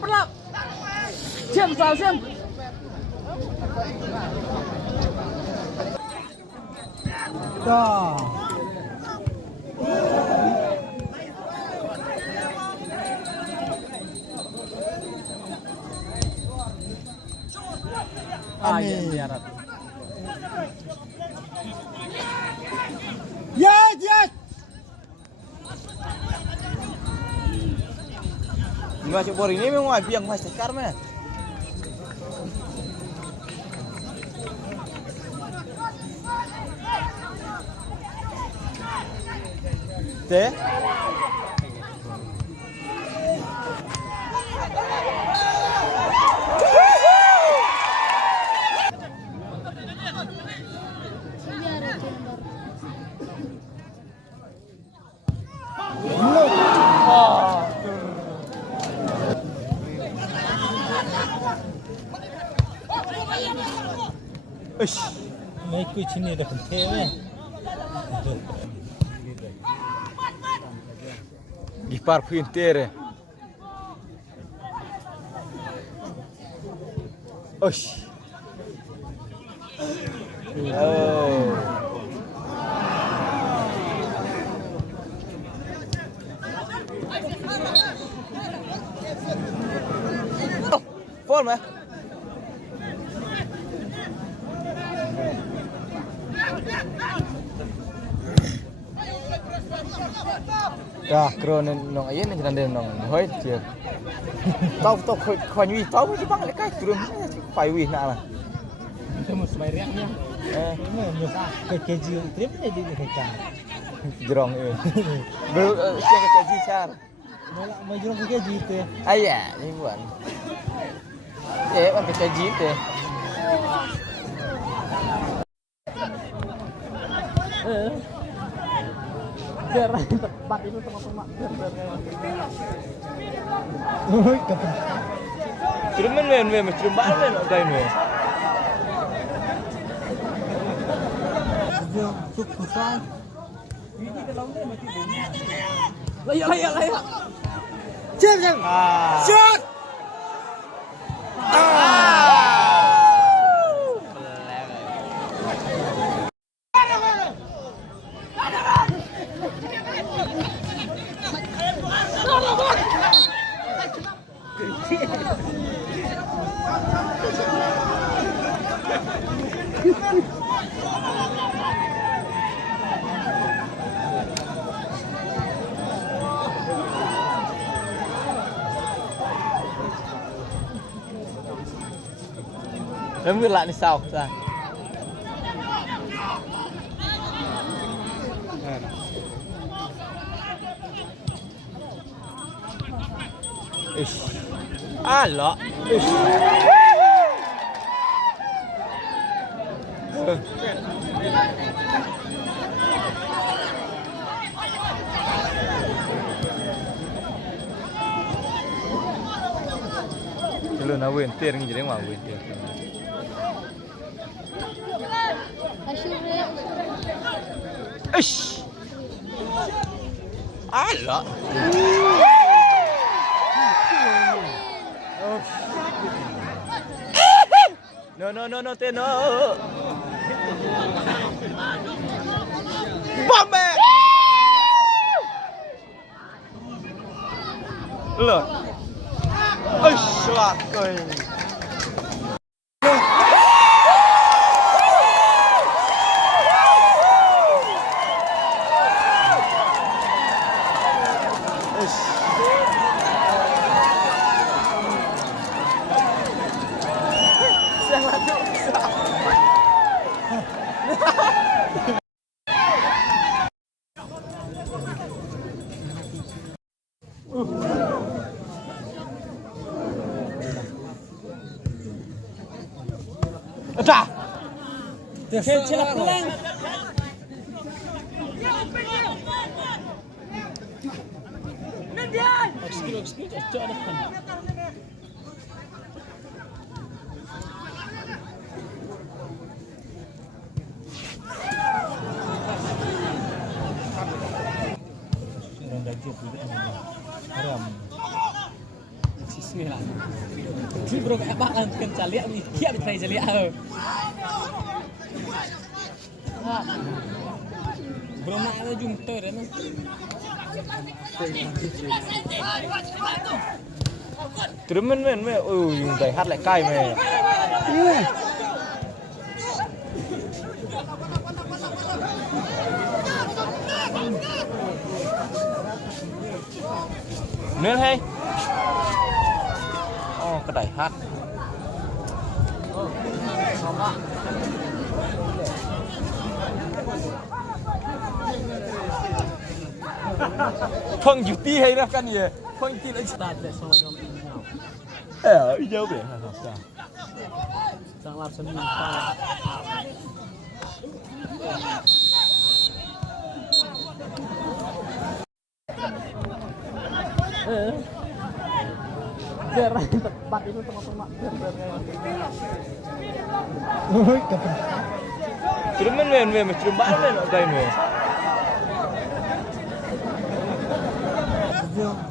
Perlap. Siap. Dah. Amin. Yes. Masuk bor ini memang biang mas tekar mana? Teh? Mấy cái chuyện này là không thế đấy. Gipar pintere. Oish. Oh. Fall man. Dah, keron nong ayen ni dan nong hoi je. Tau kau nyui tau je bang lekai turun pai wi nak lah. Temu sebayarnya. Ini nyusa ke keji trip ni di mereka. Jerong ini. Ber siapa keji char. Mau jerong ke keji tu. Ayah, ni bukan. Kan keji tu. Biar tempat itu teman-teman Truman men Truman men kain men. Cuk susah. Ini ke dalam ni mesti bunyi. Layak. Jam. Shot. Không biết lại như sao ra. Lọ. Lu na win tiền cái gì đấy mà win tiền. Ish. Lọ. No, te no. Bombe. Look. Shot going. Dah. Celak pulang. Okey, acak dah kan. siap haram siswi lah si bro apa kan calia ni kia di calia bro nak ada jumpa dah ni Trùm men dùng tay hát lại cay mày. Nên hay. Cái đẩy hát. Phong dụ tí hay ra cái gì? Phong tí nó start lại xong rồi jauh ya. Sang lap seni biar tempat itu teman-teman Trùm men trùm bã lên ở đây nè.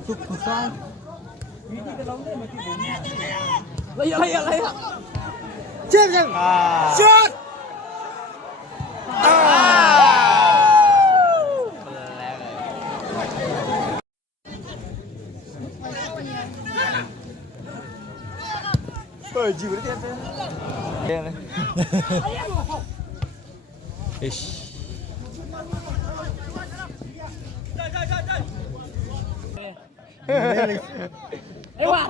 Chụp sai Laya. Jam. Shot. Ôi, chịu đấy thế. Này. Ish. Ewa.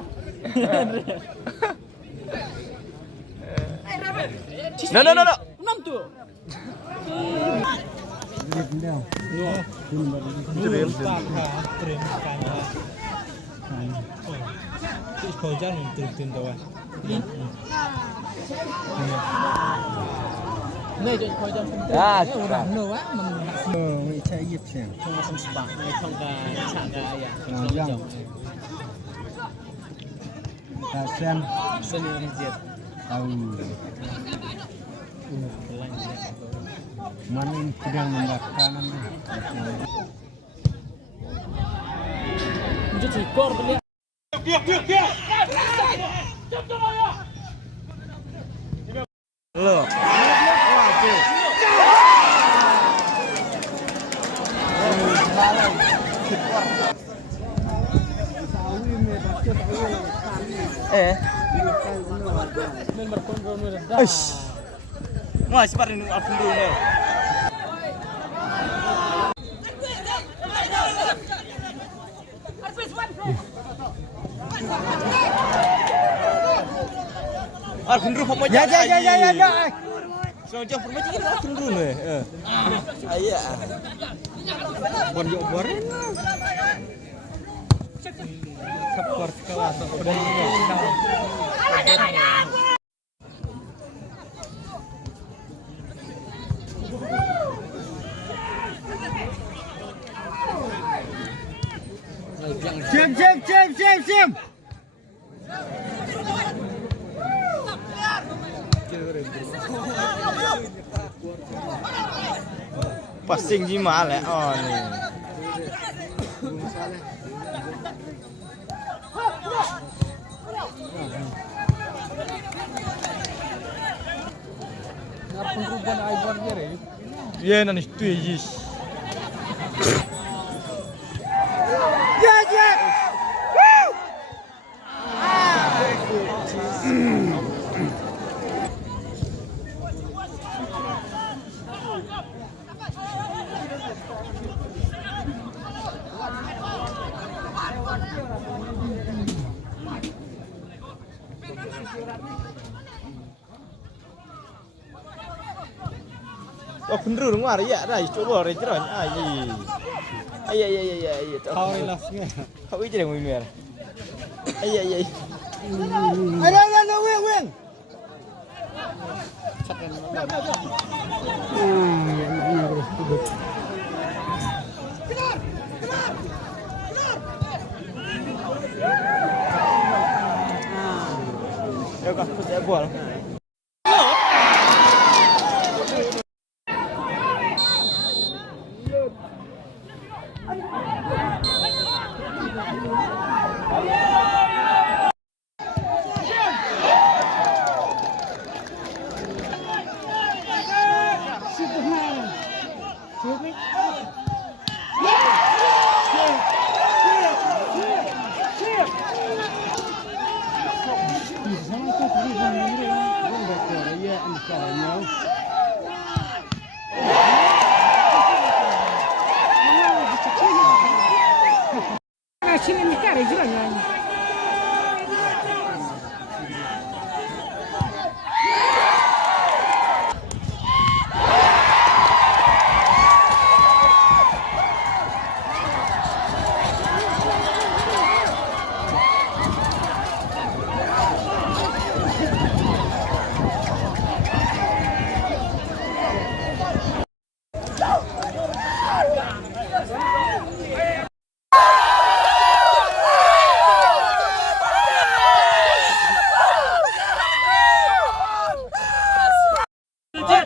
No. 6 tu. Kau jangan turun tawa. Này cho kau jangan. Orang no ah,ไม่ใช่ยิบเสียง không có spa, này không có chả cái ya. ตาเส้น Seni orang jet. เอา Lanjut. มันini sedang membakar namanya. Jadi kor beli. Loh. Men berkontrol meredah. Wah, seperti ini alfun dulu nih. Alfun dulu pokoknya. Ya. Soalnya pokoknya kita alfun dulu nih. Iya. Bon yuk borin. Kapor kelas udah Sim. Passing di mana? Oh nih. Perubahan iPhone-nya deh. Iya, nanti itu ya. Ya. Oh bener dong ada ya, dah coba ada jalan. Iya. Kau relasnya. Kau aja yang ngomongin. Iya. Ada wing. Ya kan, terus saya buat. caranya. Sini ni cara jiranya. Dia